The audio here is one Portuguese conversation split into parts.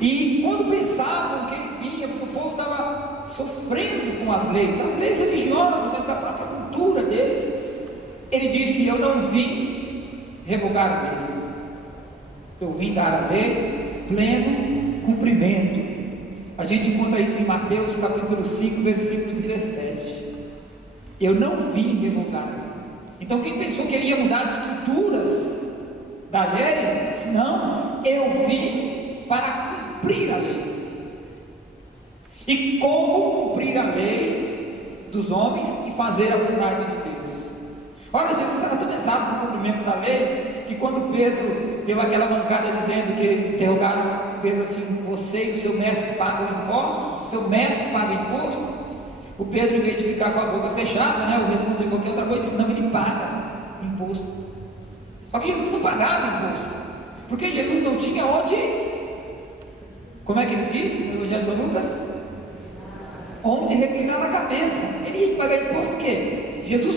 E quando pensavam que ele vinha, porque o povo estava sofrendo com as leis religiosas, da própria cultura deles, ele disse: eu não vim revogar a lei, eu vim dar a lei pleno cumprimento. A gente encontra isso em Mateus capítulo 5, versículo 17. Eu não vim revogar a lei. Então quem pensou que ele ia mudar as estruturas da lei, disse: não, eu vim para cumprir a lei. E como cumprir a lei dos homens e fazer a vontade de Deus? Olha, Jesus era tão exato no cumprimento da lei, que quando Pedro deu aquela mancada dizendo que interrogaram Pedro assim: você e o seu mestre pagam impostos? O seu mestre paga imposto? O Pedro, em vez de ficar com a boca fechada, né, ou responder qualquer outra coisa, disse: não, ele paga imposto. Só que Jesus não pagava imposto, porque Jesus não tinha onde, como é que ele diz no Evangelho de São Lucas? Onde reclinar a cabeça. Ele ia pagar imposto o quê? Jesus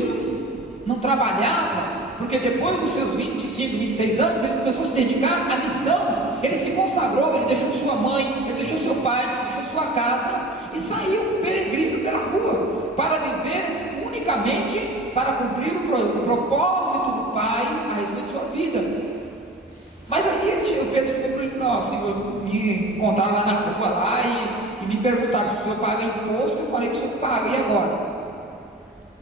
não trabalhava, porque depois dos seus 25, 26 anos, ele começou a se dedicar à missão. Ele se consagrou, ele deixou sua mãe, ele deixou seu pai, ele deixou sua casa e saiu peregrino pela rua, para viver unicamente para cumprir o propósito do Pai a respeito de sua vida. Mas aí o Pedro chegou para ele: não, Senhor, me encontraram lá na rua lá e me perguntaram se o Senhor paga imposto. Eu falei que o Senhor paga, e agora?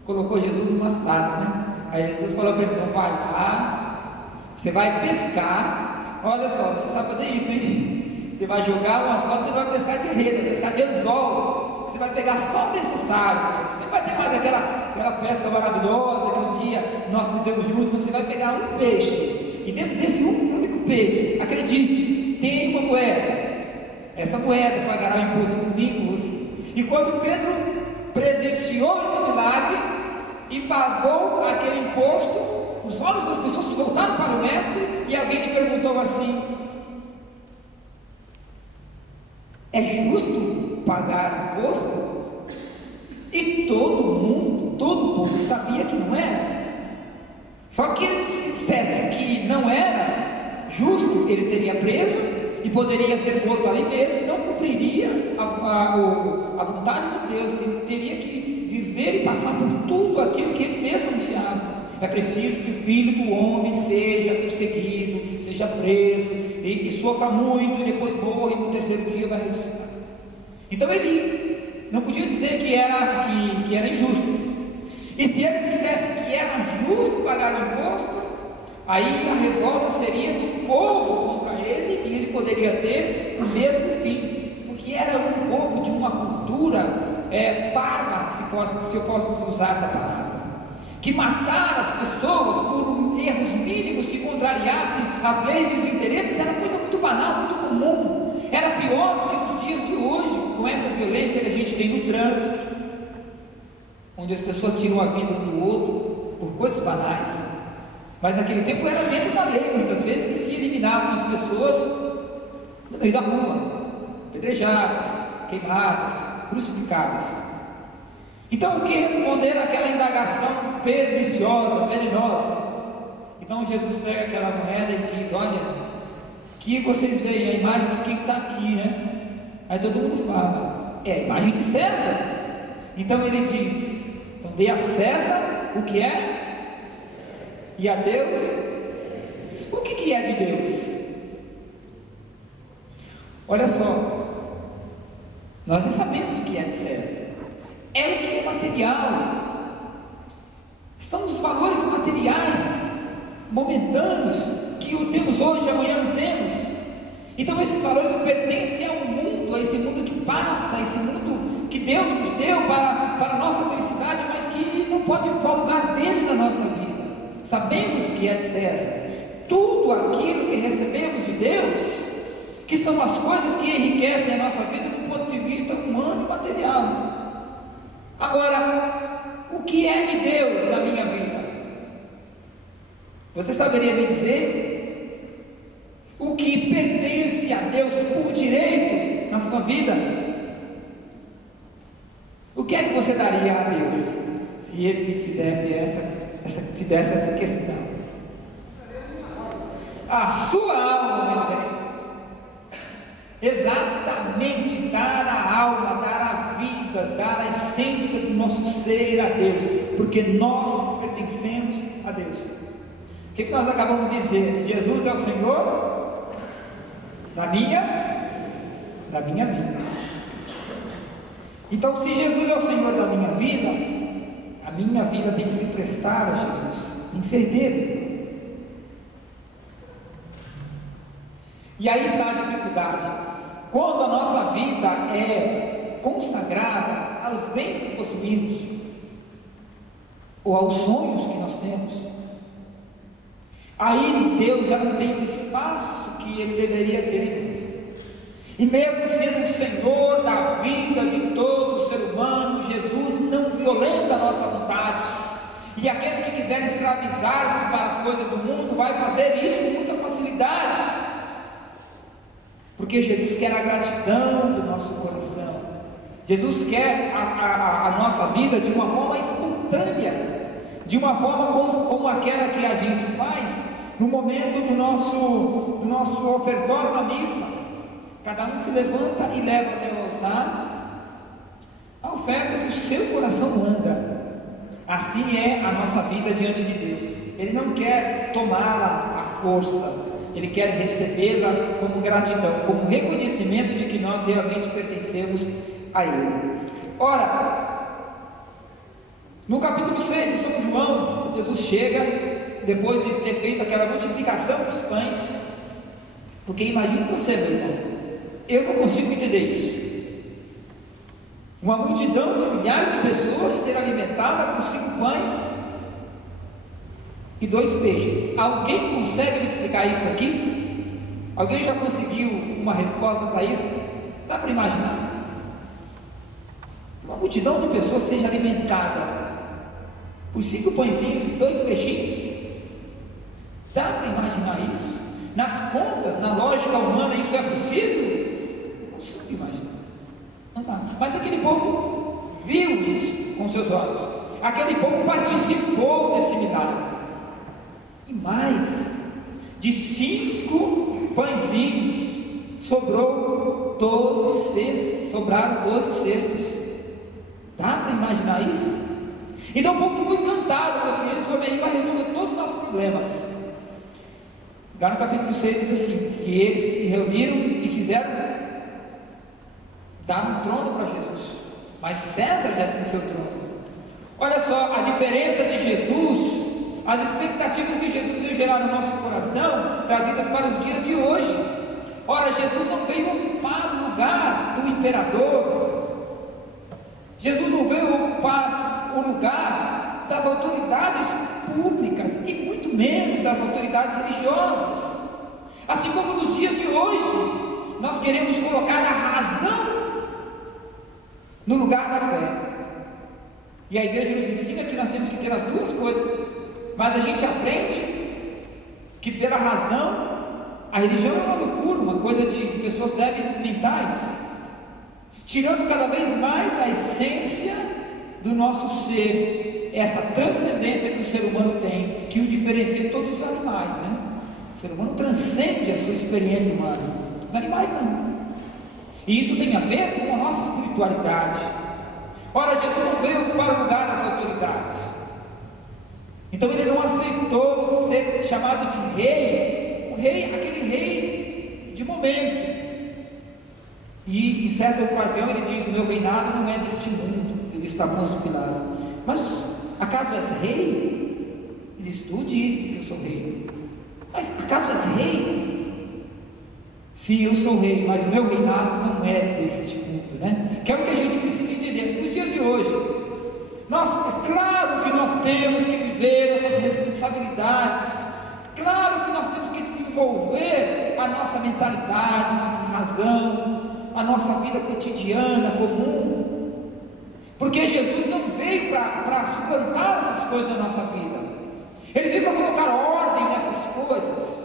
Colocou Jesus numa cidade, né? Aí Jesus falou para ele: então vai lá, você vai pescar. Olha só, você sabe fazer isso, hein? Você vai jogar um assalto, você vai pescar de rede, vai pescar de anzol. Você vai pegar só o necessário. Você não vai ter mais aquela pesca maravilhosa que um dia nós fizemos juntos, mas você vai pegar um peixe. E dentro desse único peixe, acredite, tem uma moeda. Essa moeda pagará o imposto comigo, com você. E quando Pedro presenciou esse milagre e pagou aquele imposto, os olhos das pessoas se voltaram para o mestre, e alguém lhe perguntou assim: é justo pagar imposto? E todo mundo, todo o povo sabia que não era. Só que ele dissesse que não era justo, ele seria preso e poderia ser morto ali mesmo, não cumpriria a vontade de Deus. Ele teria que viver e passar por tudo aquilo que ele mesmo anunciava. É preciso que o Filho do Homem seja perseguido, seja preso e sofra muito, e depois morra, e no terceiro dia vai ressuscitar. Então ele não podia dizer que era injusto. E se ele dissesse que era justo pagar o imposto, aí a revolta seria do povo contra ele, e ele poderia ter o mesmo fim, porque era um povo de uma cultura bárbara, se eu posso usar essa palavra, que matar as pessoas por erros mínimos que contrariassem as leis e os interesses era coisa muito banal, muito comum. Era pior do que nos dias de hoje, com essa violência que a gente tem no trânsito, onde as pessoas tiram a vida um do outro por coisas banais. Mas naquele tempo era dentro da lei, muitas vezes, que se eliminavam as pessoas no meio da rua, apedrejadas, queimadas, crucificadas. Então, o que responder àquela indagação perniciosa, venenosa? Então Jesus pega aquela moeda e diz: olha, que vocês veem a imagem de quem está aqui, né? Aí todo mundo fala: é a imagem de César. Então ele diz: então dê a César o que é, e a Deus o que é de Deus. Olha só, nós já sabemos o que é de César. É o que é material, são os valores materiais momentâneos que o temos hoje, amanhã não temos. Então esses valores pertencem ao mundo, a esse mundo que passa, a esse mundo que Deus nos deu para a nossa felicidade, mas que não pode ocupar o lugar dele na nossa vida. Sabemos o que é de César, tudo aquilo que recebemos de Deus, que são as coisas que enriquecem a nossa vida do ponto de vista humano e material. Agora, o que é de Deus na minha vida? Você saberia me dizer? O que pertence a Deus por direito na sua vida? O que é que você daria a Deus se Ele te fizesse te desse essa questão? A sua alma, muito bem. exatamente dar a alma, dar a vida, dar a essência do nosso ser a Deus, porque nós pertencemos a Deus. O que nós acabamos de dizer? Jesus é o Senhor da minha vida. Então, se Jesus é o Senhor da minha vida tem que se prestar a Jesus, tem que ser dele. E aí está a dificuldade. Quando a nossa vida é consagrada aos bens que possuímos, ou aos sonhos que nós temos, aí Deus já não tem o espaço que Ele deveria ter em nós. E mesmo sendo o Senhor da vida de todo o ser humano, Jesus não violenta a nossa vontade. E aquele que quiser escravizar-se para as coisas do mundo vai fazer isso com muita facilidade, porque Jesus quer a gratidão do nosso coração. Jesus quer a nossa vida de uma forma espontânea, de uma forma como aquela que a gente faz no momento do nosso ofertório na missa. Cada um se levanta e leva até o altar a oferta que o seu coração manda. Assim é a nossa vida diante de Deus. Ele não quer tomá-la à força, Ele quer recebê-la como gratidão, como reconhecimento de que nós realmente pertencemos a Ele. Ora, no capítulo 6 de São João, Jesus chega, depois de ter feito aquela multiplicação dos pães, porque imagine você, meu irmão, eu não consigo entender isso. Uma multidão de milhares de pessoas ser alimentada com 5 pães e 2 peixes. Alguém consegue me explicar isso aqui? Alguém já conseguiu uma resposta para isso? Dá para imaginar? Uma multidão de pessoas seja alimentada por 5 pãezinhos e 2 peixinhos? Dá para imaginar isso? Nas contas, na lógica humana, isso é possível? Não consigo imaginar. Não dá. Mas aquele povo viu isso com seus olhos. Aquele povo participou desse milagre. E mais, de 5 pãezinhos sobraram 12 cestos. Dá para imaginar isso? Então o povo ficou encantado com assim, esse homem aí vai resolver todos os nossos problemas. Lá no capítulo 6 diz assim, que eles se reuniram e quiseram dar um trono para Jesus, mas César já tinha o seu trono. Olha só a diferença de Jesus, as expectativas que Jesus veio gerar no nosso coração, trazidas para os dias de hoje. Ora, Jesus não veio ocupar o lugar do imperador, Jesus não veio ocupar o lugar das autoridades públicas, e muito menos das autoridades religiosas. Assim como nos dias de hoje, nós queremos colocar a razão no lugar da fé, e a igreja nos ensina que nós temos que ter as duas coisas, mas a gente aprende que pela razão, a religião é uma loucura, uma coisa de pessoas débeis mentais, tirando cada vez mais a essência do nosso ser, essa transcendência que o ser humano tem, que o diferencia de todos os animais, né? O ser humano transcende a sua experiência humana, os animais não. E isso tem a ver com a nossa espiritualidade. Ora, Jesus não veio ocupar o lugar das autoridades, então ele não aceitou ser chamado de rei, aquele rei de momento. E em certa ocasião ele diz: o meu reinado não é deste mundo. Ele diz para Pôncio Pilatos: mas acaso és rei? Ele diz: tu dizes que eu sou rei. Mas acaso és rei? Sim, eu sou rei, mas o meu reinado não é deste mundo, né? Que é o que a gente precisa entender nos dias de hoje. É claro que nós temos que viver essas responsabilidades, claro que nós temos que desenvolver a nossa mentalidade, a nossa razão, a nossa vida cotidiana comum, porque Jesus não veio para suplantar essas coisas na nossa vida, Ele veio para colocar ordem nessas coisas.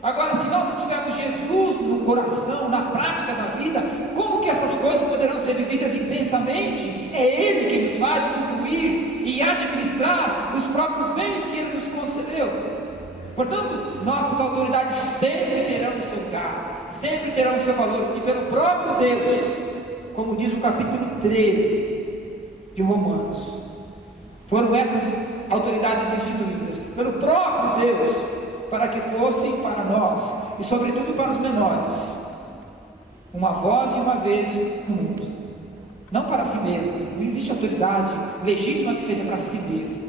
Agora, se nós não tivermos Jesus no coração, na prática da vida, como que essas coisas poderão ser vividas intensamente? É Ele que nos faz usufruir e administrar os próprios bens que Ele nos concedeu. Portanto, nossas autoridades sempre terão o seu lugar, sempre terão o seu valor, e pelo próprio Deus, como diz o capítulo 13 de Romanos, foram essas autoridades instituídas pelo próprio Deus, para que fossem para nós, e sobretudo para os menores, uma voz e uma vez no mundo, não para si mesmas. Não existe autoridade legítima que seja para si mesma.